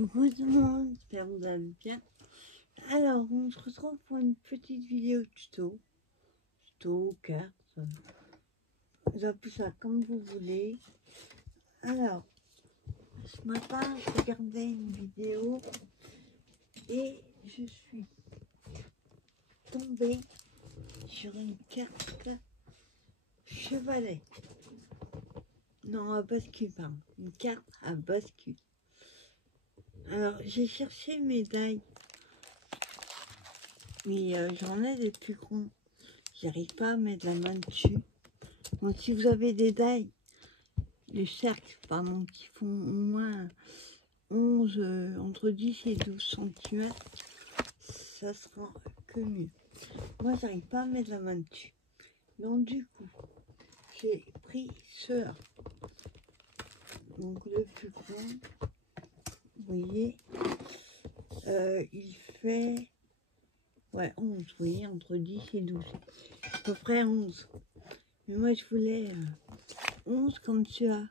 Coucou tout le monde, j'espère que vous allez bien. Alors, on se retrouve pour une petite vidéo tuto, carte, vous appelez ça comme vous voulez. Alors, ce matin, je regardais une vidéo et je suis tombée sur une carte chevalet. Non, à bascule, pardon. Une carte à bascule. Alors, j'ai cherché médailles, mais j'en ai des plus grands. J'arrive pas à mettre la main dessus. Donc, si vous avez des dailles, les cercles, pardon, qui font au moins 11, entre 10 et 12 cm, ça sera que mieux. Moi, j'arrive pas à mettre la main dessus. Donc, du coup, j'ai pris ceux-là. Donc, le plus grand, vous voyez, il fait, ouais, 11, vous voyez, entre 10 et 12. À peu près 11. Mais moi, je voulais 11 comme ceux-là.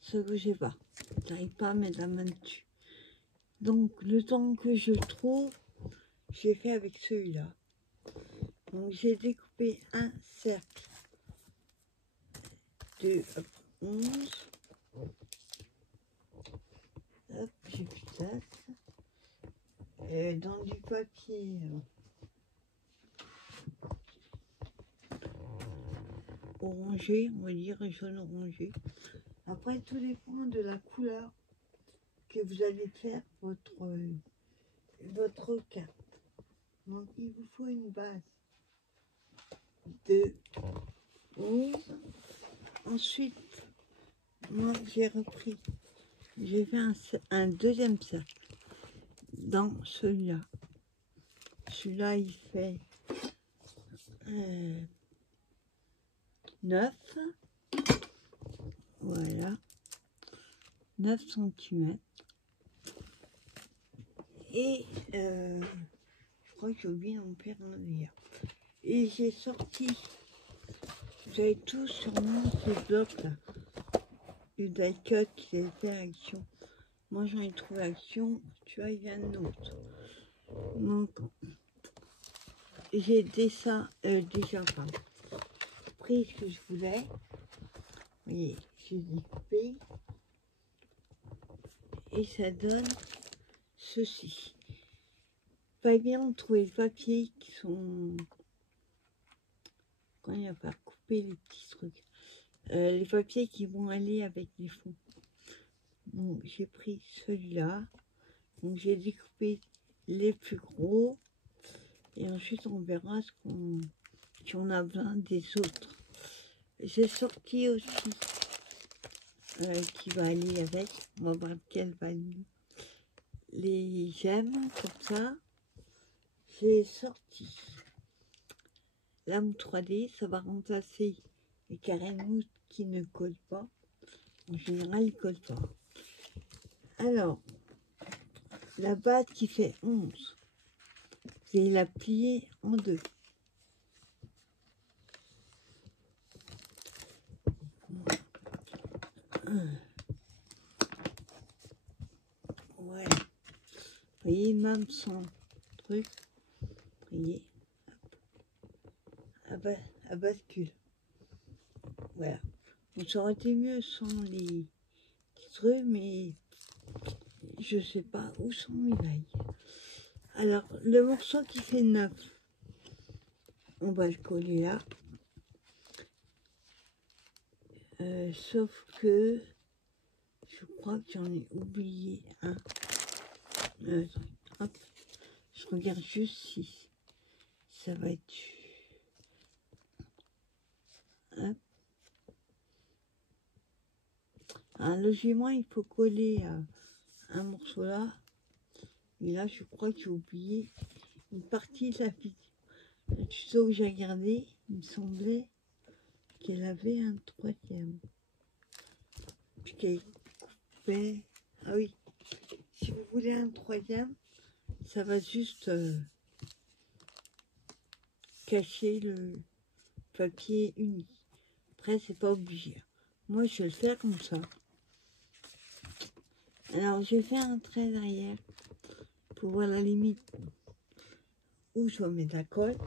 Ce que j'ai pas. J'arrive pas à mettre la main dessus. Donc, le temps que je trouve, j'ai fait avec celui-là. Donc, j'ai découpé un cercle de 11. Hop, j'ai plus de date. Dans du papier orangé, on va dire jaune orangé. Après, tout dépend de la couleur que vous allez faire votre carte. Donc, il vous faut une base de 11. Ensuite, moi, j'ai fait un deuxième cercle dans celui-là. Celui-là, il fait 9. Voilà. 9 cm. Et je crois que j'ai oublié d'en faire un hier. Et j'ai sorti, vous avez tous sûrement ces blocs là, le die cut qui est fait action. Moi j'en ai trouvé action, tu vois, il y a un autre. Donc j'ai déjà pris ce que je voulais. Vous voyez, j'ai découpé et ça donne ceci. Pas bien de trouver les papiers qui sont, quand il n'y a pas coupé les petits trucs, les papiers qui vont aller avec les fonds. Donc j'ai pris celui-là, donc j'ai découpé les plus gros et ensuite on verra si on a besoin des autres. J'ai sorti aussi qui va aller avec, on va voir lequel va aller, les gemmes comme ça. J'ai sorti lame 3D, ça va remplacer les carrés de mousse qui ne collent pas. En général, ils ne collent pas. Alors, la base qui fait 11, vous allez la plier en deux. Voilà. Vous voyez, même son truc, vous voyez, à bascule. Voilà. Donc, ça aurait été mieux sans les trucs, mais je sais pas où sont mes mailles. Alors, le morceau qui fait 9, on va le coller là. Sauf que je crois que j'en ai oublié un. Hop, je regarde juste si ça va être. Hop. Alors, logiquement, il faut coller un morceau là. Et là, je crois que j'ai oublié une partie de la vidéo. Le tuto que j'ai regardé, il me semblait qu'elle avait un troisième. Puis qu'elle coupait. Ah oui, si vous voulez un troisième, ça va juste cacher le papier uni. Après, c'est pas obligé. Moi, je vais le faire comme ça. Alors, je fais un trait derrière pour voir la limite où je mets de la colle.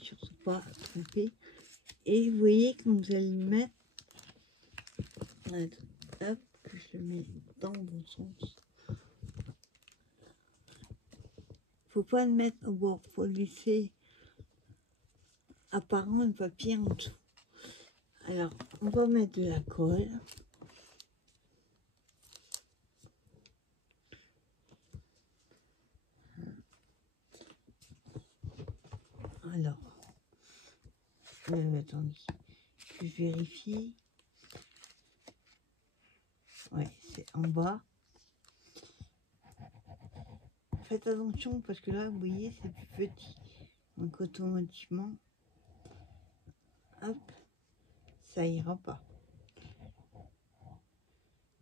Surtout pas tromper. Et vous voyez, quand vous allez le mettre, hop, que je le mets dans le bon sens. Faut pas le mettre au bord, faut le laisser apparent le papier en dessous. Alors, on va mettre de la colle. Alors, attendez, je vérifie. Ouais, c'est en bas. Faites attention parce que là, vous voyez, c'est plus petit. Donc, automatiquement, hop, ça ira pas.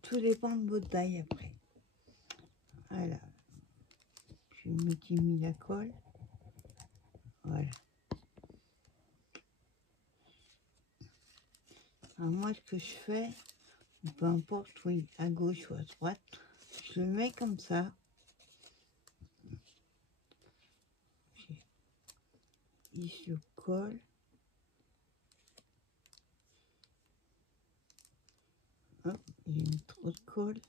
Tout dépend de votre taille après. Voilà. Je mis la colle. Voilà. Alors moi, ce que je fais, peu importe, oui, à gauche ou à droite, je le mets comme ça. Il se colle. Hop, j'ai mis trop de colle.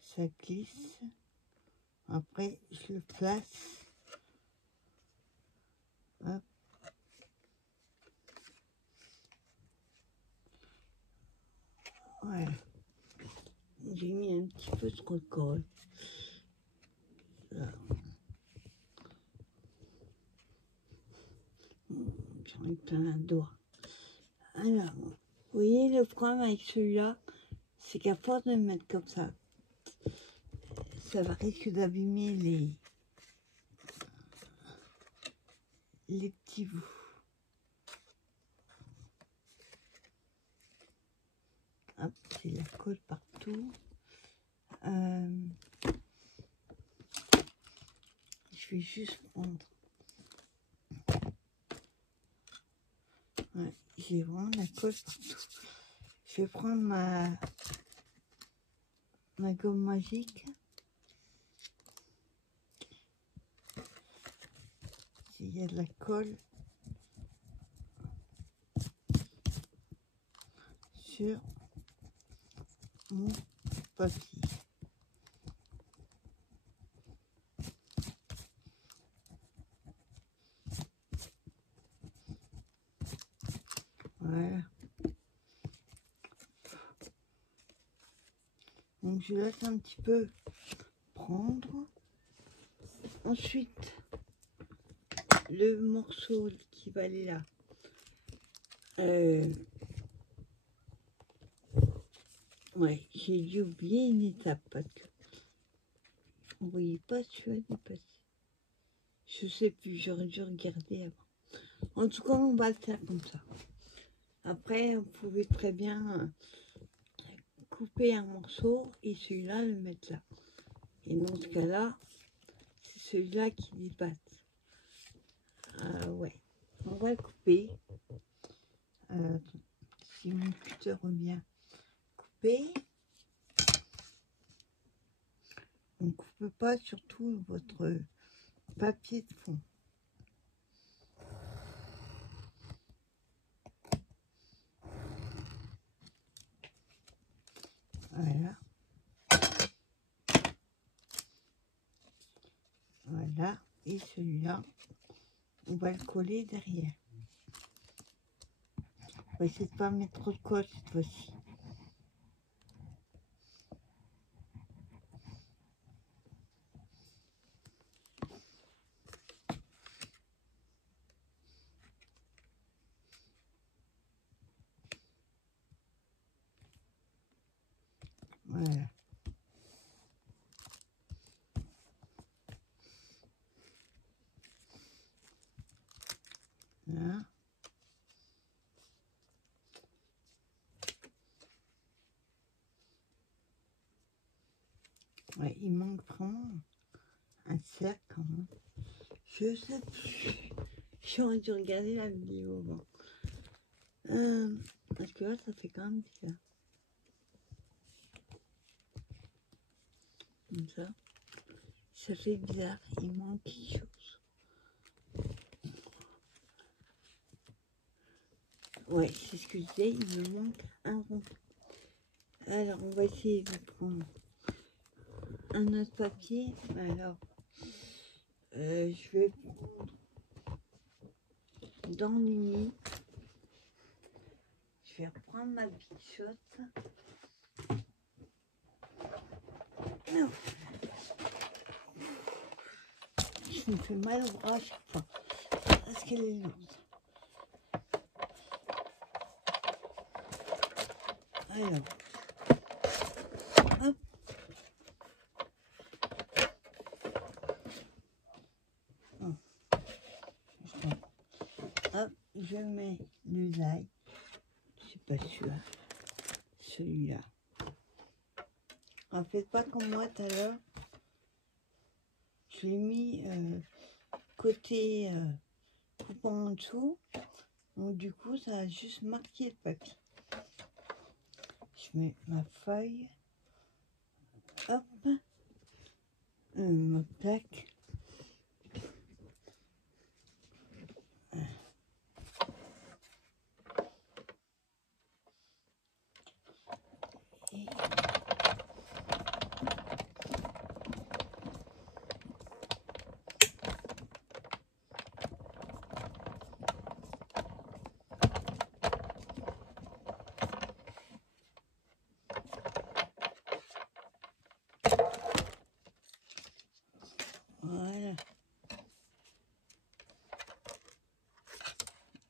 Ça glisse. Après, je le place. Hop. Voilà. J'ai mis un petit peu trop de colle. J'en ai plein un doigt. Alors, vous voyez, le problème avec celui-là, c'est qu'à force de le mettre comme ça va risque d'abîmer les petits bouts. Hop, c'est la colle partout. Je vais juste prendre. Ouais, j'ai vraiment la colle partout. Je vais prendre ma gomme magique. S'il y a de la colle sur mon papier. Voilà. Donc je laisse un petit peu prendre. Ensuite, le morceau qui va aller là. Ouais, j'ai dû oublier une étape parce que vous voyez pas si tu as dépassé. Je sais plus, j'aurais dû regarder avant. En tout cas, on va le faire comme ça. Après, vous pouvez très bien couper un morceau et celui-là le mettre là. Et dans ce cas-là, c'est celui-là qui dépasse. Ouais, on va le couper. Si mon cutter revient, couper. On ne coupe pas surtout votre papier de fond. Voilà. Voilà. Et celui-là, on va le coller derrière. On va essayer de ne pas mettre trop de colle cette fois-ci. Voilà. Là. Ouais, il manque vraiment un cercle quand même. Je sais plus. J'aurais dû regarder la vidéo avant. Parce que là, ça fait quand même bizarre. Comme ça. Ça fait bizarre. Il manque quelque chose. Ouais, c'est ce que je disais. Il me manque un rond. Alors, on va essayer de prendre un autre papier. Alors, je vais prendre dans l'uni. Je vais reprendre ma Big Shot. Non. Je me fais mal au bras à chaque fois. Parce qu'elle est lourde. Alors. Hop. Oh. Hop. Je mets le light. C'est pas sûr. Celui-là. En fait, pas comme moi tout à l'heure. Je l'ai mis côté coupant en dessous. Donc du coup, ça a juste marqué le papier. Je mets ma feuille. Hop. Ma plaque. Et voilà.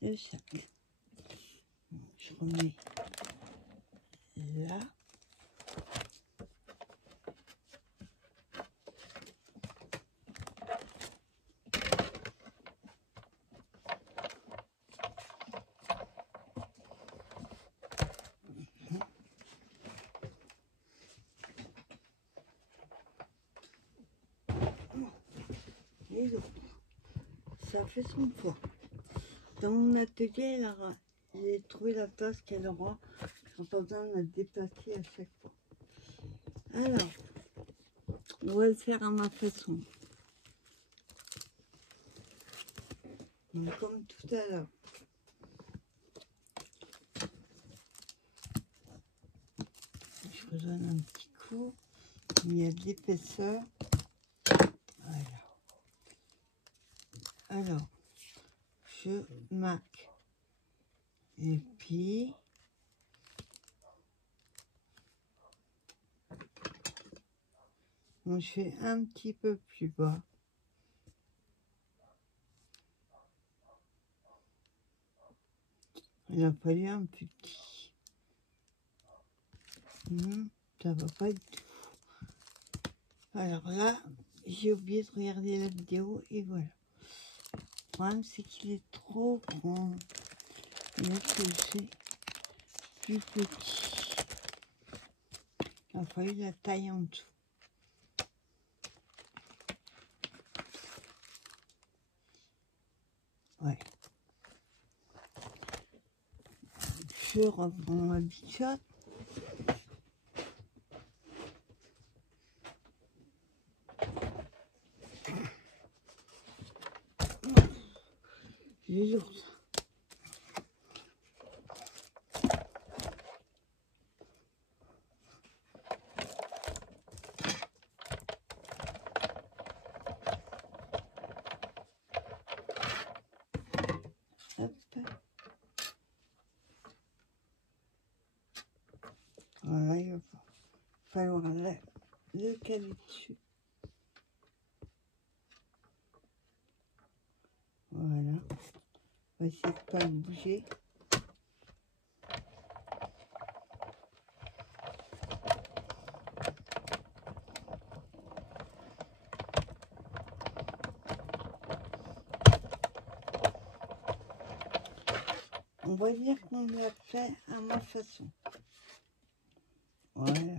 Le sac. Je remets là. Les autres. Ça fait son poids. Dans mon atelier, j'ai trouvé la place qu'elle aura. Je n'ai pas besoin de la déplacer à chaque fois. Alors, on va le faire à ma façon. Donc, comme tout à l'heure. Je redonne un petit coup. Il y a de l'épaisseur. Voilà. Alors, je marque. Et puis, on fait un petit peu plus bas. Il a fallu un petit. Ça va pas du tout. Alors là, j'ai oublié de regarder la vidéo et voilà. Le problème, c'est qu'il est trop grand. Et là, c'est plus petit. Il a fallu la taille en dessous. Ouais. Je reprends ma bichotte. Les lourd. Hop. Voilà, il va falloir le caler dessus. Voilà. On va essayer de ne pas le bouger. On va dire qu'on l'a fait à ma façon. Voilà.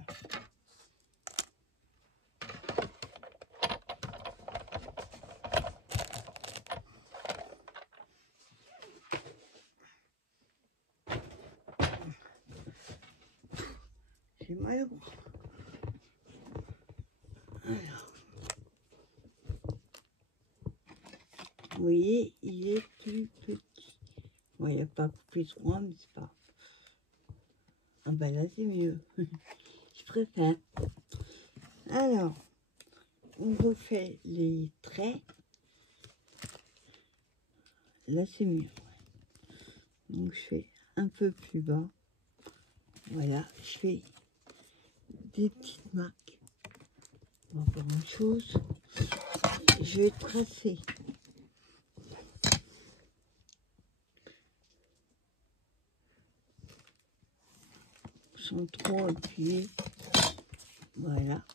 fait mal au bras. Alors, vous voyez, il est plus petit. Bon, il n'a pas coupé trop, mais c'est pas. Ah bah là, c'est mieux. Je préfère. Alors, on refait les traits. Là, c'est mieux. Donc, je fais un peu plus bas. Voilà, je fais des petites marques. On va faire une chose. Je vais tracer. Sans trop appuyer. Voilà.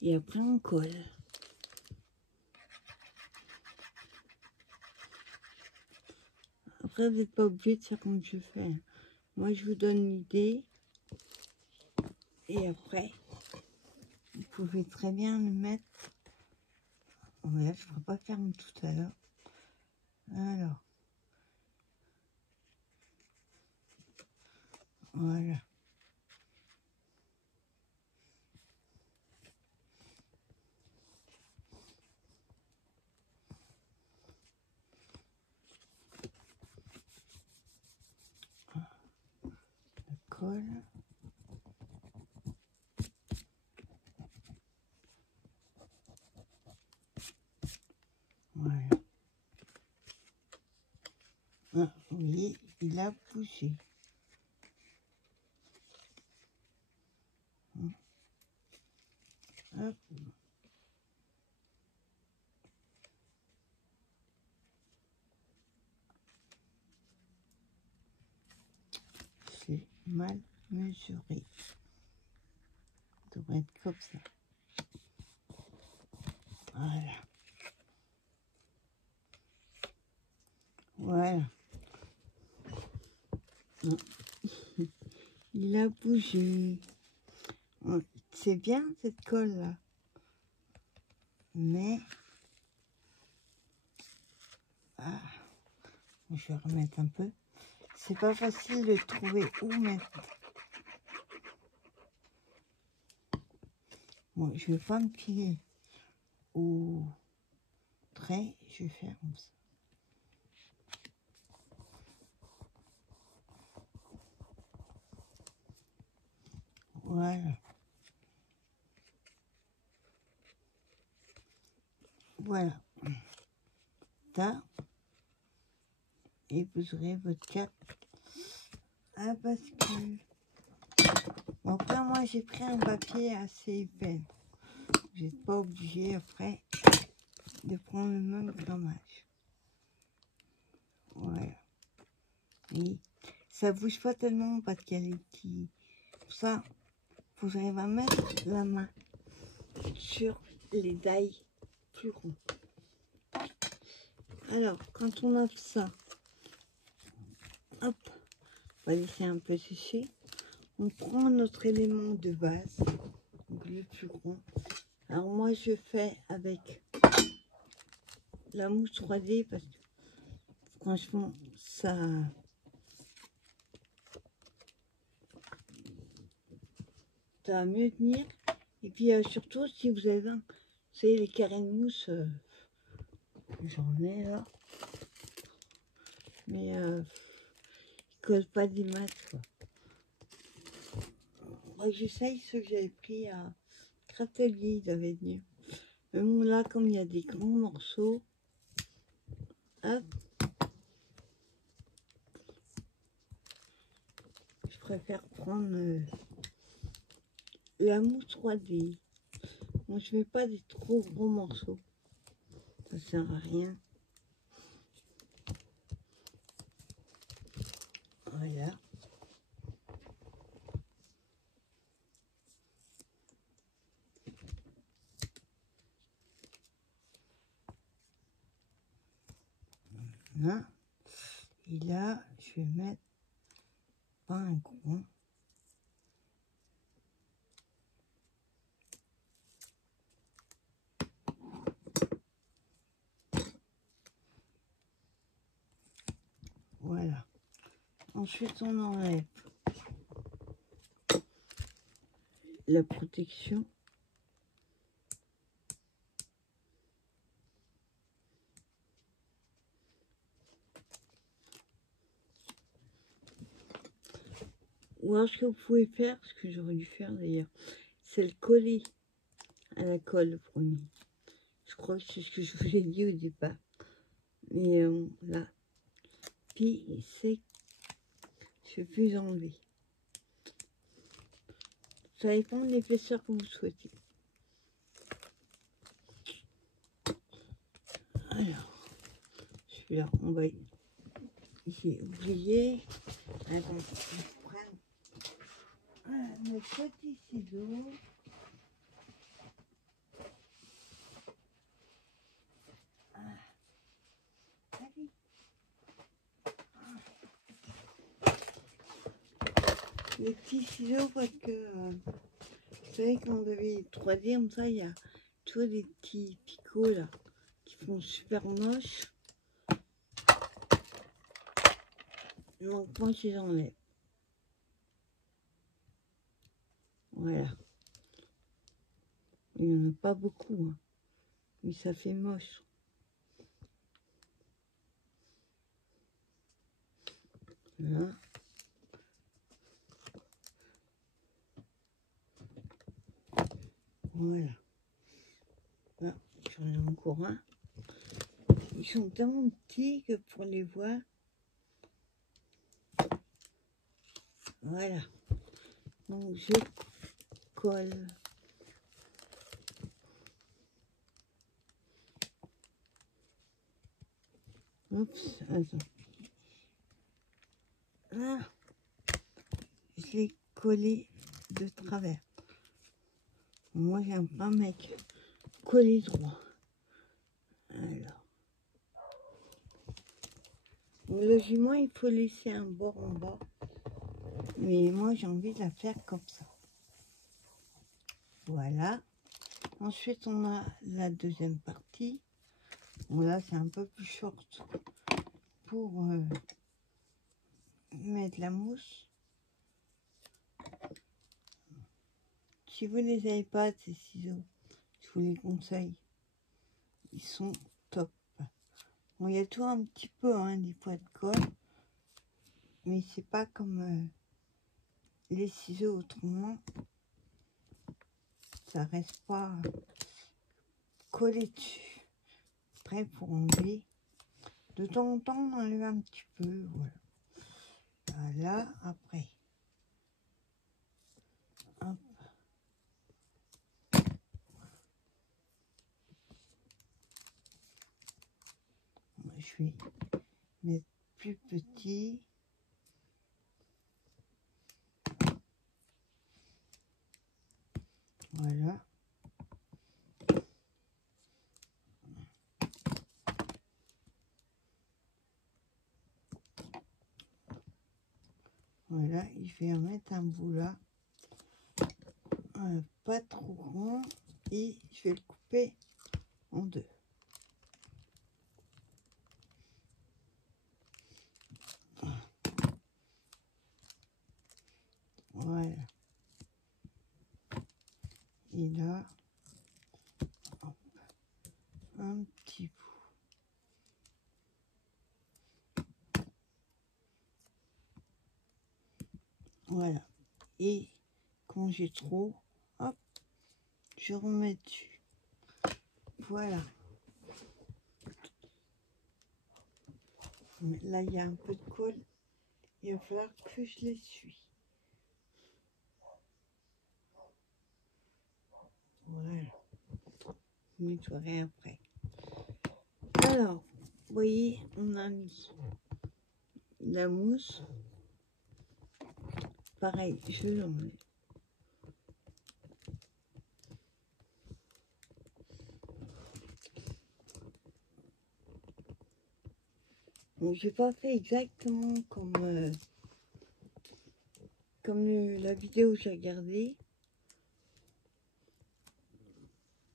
Et après, on colle. Après, vous n'êtes pas obligé de faire comme je fais. Moi, je vous donne l'idée. Et après, vous pouvez très bien le mettre. Voilà, je ne ferai pas faire comme tout à l'heure. Alors. Voilà. Le col. Voilà. Ah, oui, il a poussé. Hop. C'est mal mesuré. Ça devrait être comme ça. Voilà. Voilà. Non. Il a bougé. C'est bien cette colle là. Mais ah, je vais remettre un peu. C'est pas facile de trouver où mettre. Bon, je vais pas me piler au trait. Je vais faire comme ça. Voilà. Voilà. Ça. Et vous aurez votre cape à bascule. Bon, après, moi, j'ai pris un papier assez épais. Vous n'êtes pas obligé, après, de prendre le même grammage. Voilà. Oui. Ça bouge pas tellement parce qu'il y a les petits... Pour ça, faut que j'arrive à mettre la main sur les dailles plus ronds. Alors, quand on a ça, hop, on va laisser un peu sécher. On prend notre élément de base, donc le plus rond. Alors moi, je fais avec la mousse 3D parce que franchement, ça va mieux tenir. Et puis surtout, si vous avez, vous savez, les carrés de mousse, j'en ai là. Mais ils collent pas des masses, quoi. Moi, j'essaye ceux que j'avais pris à Craftelier, ils avaient mieux. Mais bon, là, comme il y a des grands morceaux, hop, je préfère prendre la mousse 3D. Moi, je mets pas des trop gros morceaux. Ça sert à rien. Voilà. Là. Et là, je vais mettre pas un gros. Ensuite, on enlève la protection. Ou alors ce que vous pouvez faire, ce que j'aurais dû faire d'ailleurs, c'est le coller à la colle le premier. Je crois que c'est ce que je vous ai dit au départ. Mais là, puis c'est, je vais plus enlever. Ça dépend de l'épaisseur que vous souhaitez. Alors, celui-là, on va j'ai oublié. Attends, je prends mes petits ciseaux. Allez. Les petits ciseaux parce que vous savez quand vous avez 3D comme ça, il y a toujours des petits picots là qui font super moche. Donc moi je les enlève. Voilà. Il n'y en a pas beaucoup, hein. Mais ça fait moche. Là. Voilà. Là, j'en ai encore un. Ils sont tellement petits que pour les voir. Voilà. Donc je colle. Oups, attends. Là, je l'ai collé de travers. Moi, j'aime pas mettre collé droit. Alors. Logiquement, il faut laisser un bord en bas. Mais moi, j'ai envie de la faire comme ça. Voilà. Ensuite, on a la deuxième partie. Bon, là, c'est un peu plus short pour mettre la mousse. Si vous ne les avez pas, ces ciseaux, je vous les conseille. Ils sont top. Bon, il y a tout un petit peu, hein, des fois de colle. Mais c'est pas comme les ciseaux autrement. Ça reste pas collé dessus. Après, pour enlever, de temps en temps, on enlève un petit peu. Voilà. Voilà, après. Hop. Je vais mettre plus petit. Voilà. Voilà, je vais en mettre un bout là. Pas trop rond. Et je vais le couper en deux. Voilà. Et là, hop, un petit bout. Voilà. Et quand j'ai trop, hop, je remets dessus. Voilà. Là, il y a un peu de colle. Il va falloir que je l'essuie. Voilà. Je nettoierai après. Alors, vous voyez, on a mis la mousse. Pareil, je l'enlève. Bon, j'ai pas fait exactement comme la vidéo que j'ai regardée,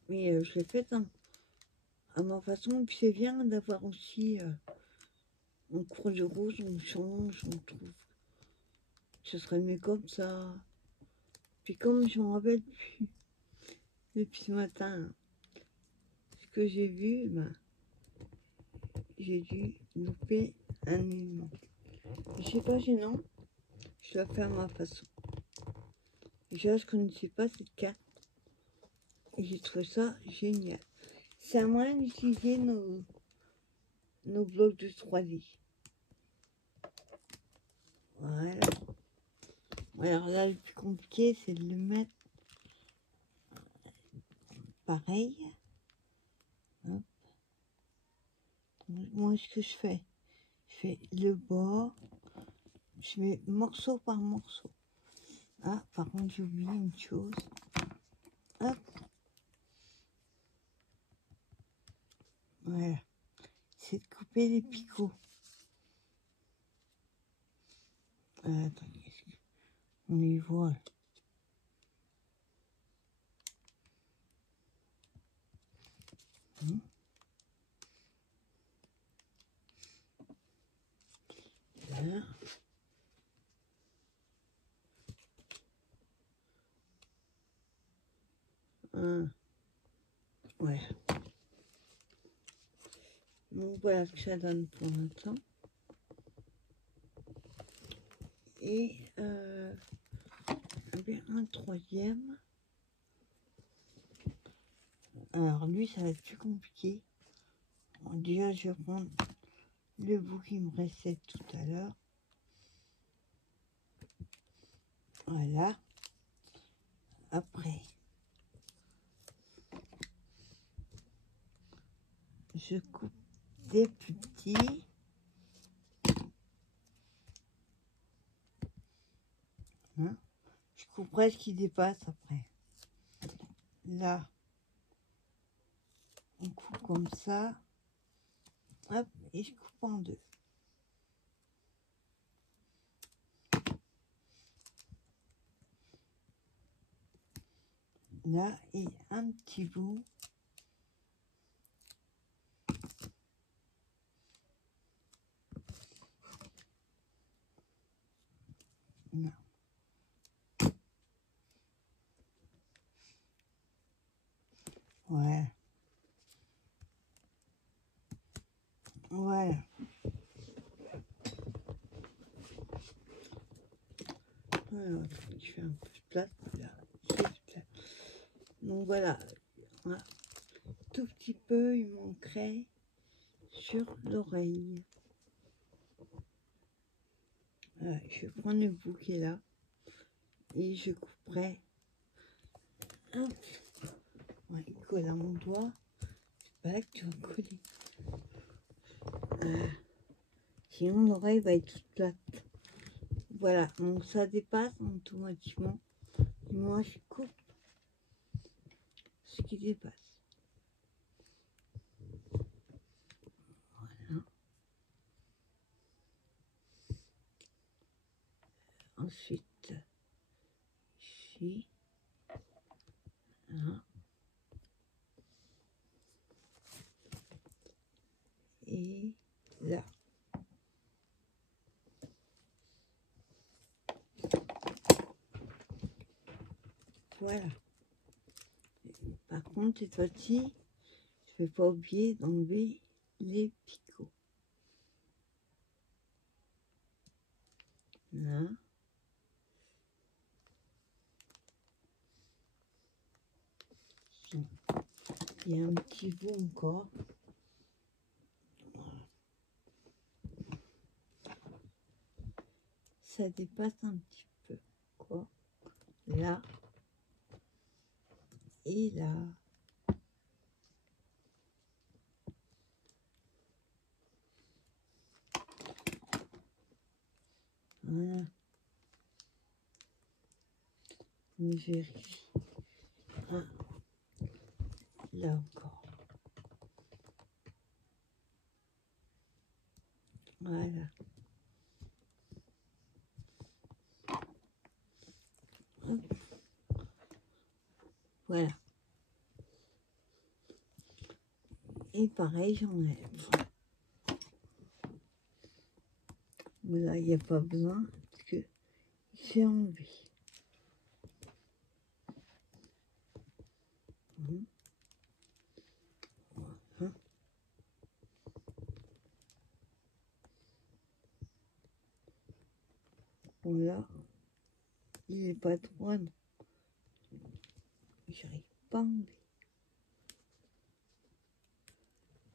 mais je l'ai faite à ma façon. Et puis c'est bien d'avoir aussi en cours de route, on change, on trouve ce serait mieux comme ça. Puis comme je me rappelle plus depuis ce matin ce que j'ai vu, ben, j'ai dû louper un élément. C'est pas gênant, je la fais à ma façon. Déjà, je connaissais pas cette carte et j'ai trouvé ça génial. C'est un moyen d'utiliser nos blocs de 3D. Voilà. Alors là, le plus compliqué, c'est de le mettre pareil. Hop. Moi, ce que je fais le bord, je mets morceau par morceau. Ah, par contre, j'ai oublié une chose. Hop. Voilà. C'est de couper les picots. Attendez, on les voit. Là. Ouais. Donc voilà ce que ça donne pour l'instant. Et un troisième. Alors lui, ça va être plus compliqué. Bon, déjà, je vais prendre le bout qui me restait tout à l'heure. Voilà. Après, je coupe des plus petits. Hein, je couperai ce qui dépasse après. Là, on coupe comme ça. Hop, et je coupe en deux. Là, et un petit bout. Non. Ouais. Voilà. Alors, je fais un peu de place. Là, donc voilà. Un tout petit peu, il manquerait sur l'oreille. Voilà, je vais prendre le bout qui est là et je couperai. Hop. Ouais, il colle à mon doigt. C'est pas là que tu vas coller. Sinon l'oreille va être toute plate. Voilà, donc ça dépasse automatiquement. Et moi je coupe ce qui dépasse. Voilà. Ensuite, ici. Là. Et là. Voilà. Par contre, cette fois-ci, je ne vais pas oublier d'enlever les picots. Là. Il y a un petit bout encore. Voilà. Ça dépasse un petit peu. Quoi. Là. Et là. Voilà. On vérifie. Ah. Là encore. Voilà. Hop. Voilà. Et pareil, j'enlève. Mais là, il n'y a pas besoin parce que j'ai enlevé. Voilà. Voilà. Il est pas droit, non. J'arrive pas à enlever.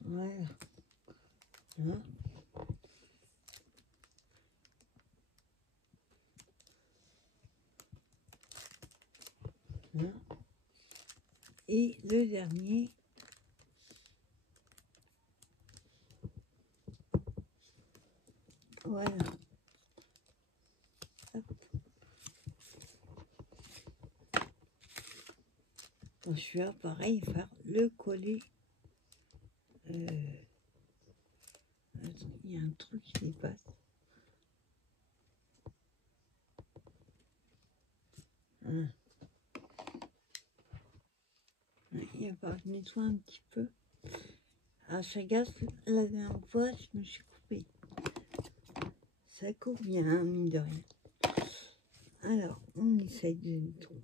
Voilà. Là. Là. Et le dernier. Voilà. Hop. Bon, celui-là, pareil, faire le coller. Attends, il y a un truc qui dépasse. Hein. Il va falloir que je nettoie un petit peu. À chaque gaz, la dernière fois, je me suis coupée. Ça coupe bien, hein, mine de rien. Alors, on essaye de nettoyer.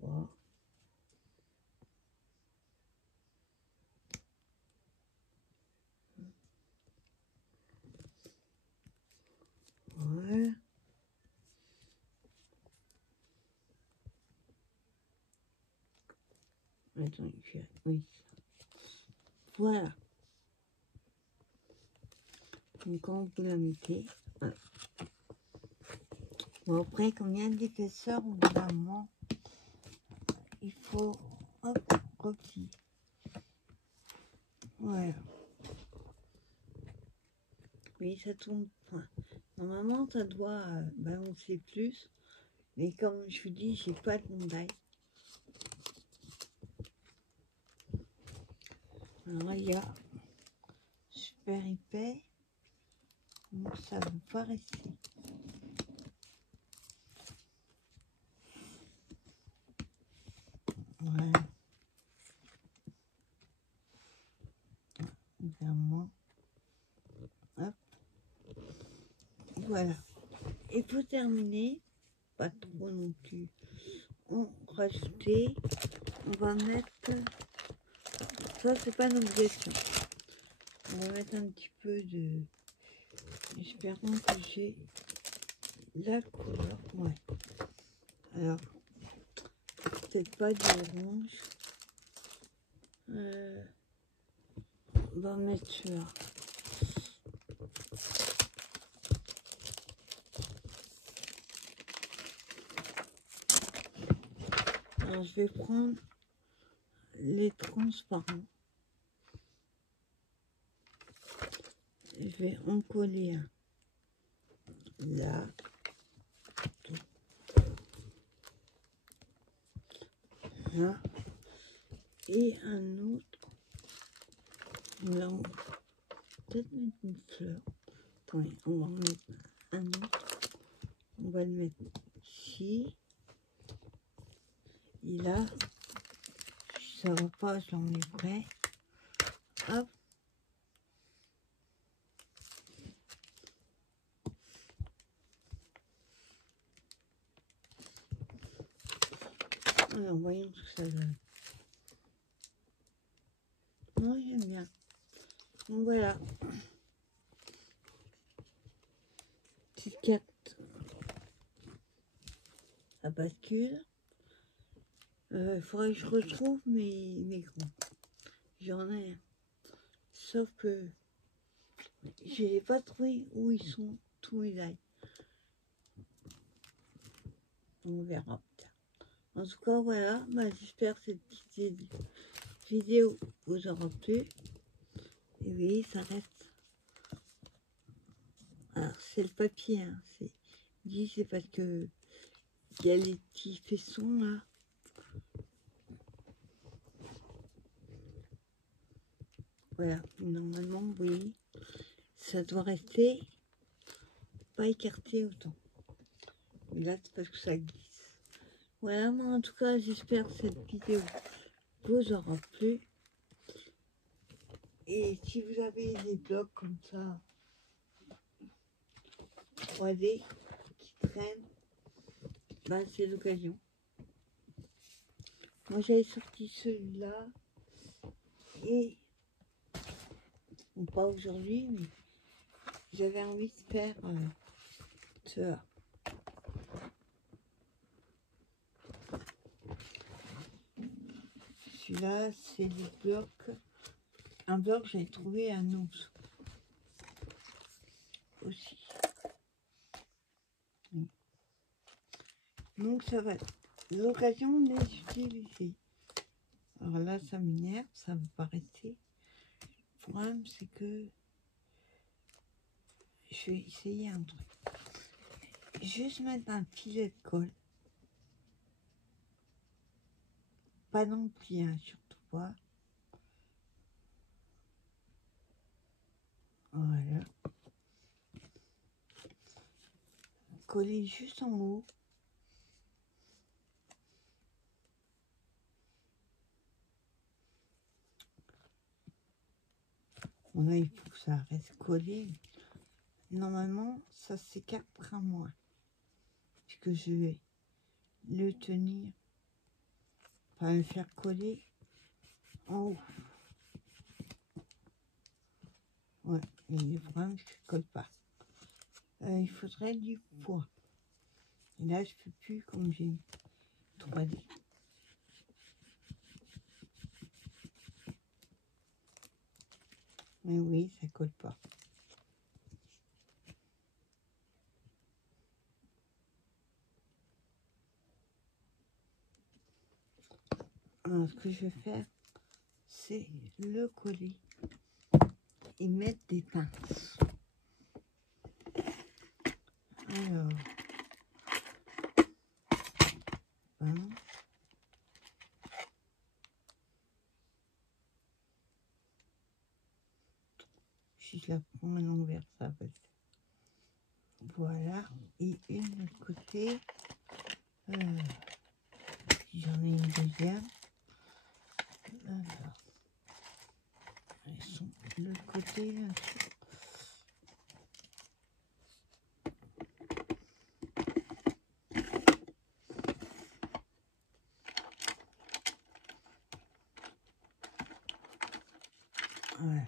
Voilà. Attends, oui. Voilà. Donc, quand vous la mettez, voilà. Bon, après, comme il y a d'épaisseur, au bout d'un moment, il faut, hop, replier. Voilà. Oui, ça tourne. Enfin, normalement, ça doit balancer plus. Mais comme je vous dis, j'ai pas de mondaille. Alors, il y a super épais. Donc, ça ne va pas rester. Voilà. Vraiment. Hop. Voilà. Et pour terminer, pas trop non plus, on rajouter, on va mettre, ça c'est pas une obligation, on va mettre un petit peu de, espérons que j'ai la couleur, ouais, alors, peut-être pas du orange, on va mettre celui-là. Alors je vais prendre les transparents. Je vais en coller un là. Là. Et un autre. Là, on va peut-être mettre une fleur. Attendez, on va en mettre un autre. On va le mettre ici. Et là, si ça va pas, je l'enlèverai. Hop. Alors, voyons ce que ça donne. Moi, j'aime bien. Donc, voilà. Petite carte. Ça bascule. Il faudrait que je retrouve mes grands. J'en ai un. Sauf que je n'ai pas trouvé où ils sont tous mes likes. On verra plus tard. En tout cas, voilà. J'espère que cette petite vidéo vous aura plu. Et oui, ça reste. Alors, c'est le papier. Hein. C'est parce que il y a les petits faisceaux là. Voilà, normalement, vous voyez, ça doit rester pas écarté autant. Mais là, c'est parce que ça glisse. Voilà, moi en tout cas, j'espère que cette vidéo vous aura plu. Et si vous avez des blocs comme ça, 3D, qui traînent, bah, c'est l'occasion. Moi, j'avais sorti celui-là. Et, bon, pas aujourd'hui, mais j'avais envie de faire ça. Celui-là, c'est le bloc. Un bloc, j'avais trouvé à Nous aussi. Donc, ça va être l'occasion de les utiliser. Alors là, ça m'énerve, ça va pas rester. Le problème, c'est que je vais essayer un truc. Juste mettre un filet de colle. Pas non plus, hein, surtout pas. Voilà. Coller juste en haut. Bon, là, il faut que ça reste collé. Normalement, ça s'écartera moins. Puisque je vais le tenir. Enfin, le faire coller en haut. Ouais, mais le problème, c'est que je colle pas. Il faudrait du poids. Et là, je peux plus comme j'ai 3D. Mais oui, ça colle pas. Alors, ce que je vais faire, c'est le coller et mettre des pinces. Alors, voilà. Si je la prends à l'envers, ça va être. Voilà, et une de l'autre côté. Si j'en ai une deuxième. Alors, elles sont de l'autre côté. Là. Voilà.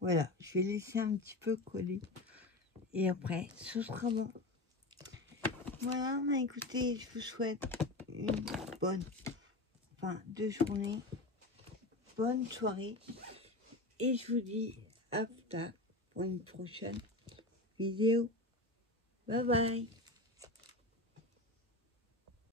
Voilà, je vais laisser un petit peu coller. Et après, ce sera bon. Voilà, bah écoutez, je vous souhaite une bonne fin de journée. Bonne soirée. Et je vous dis à plus tard pour une prochaine vidéo. Bye bye.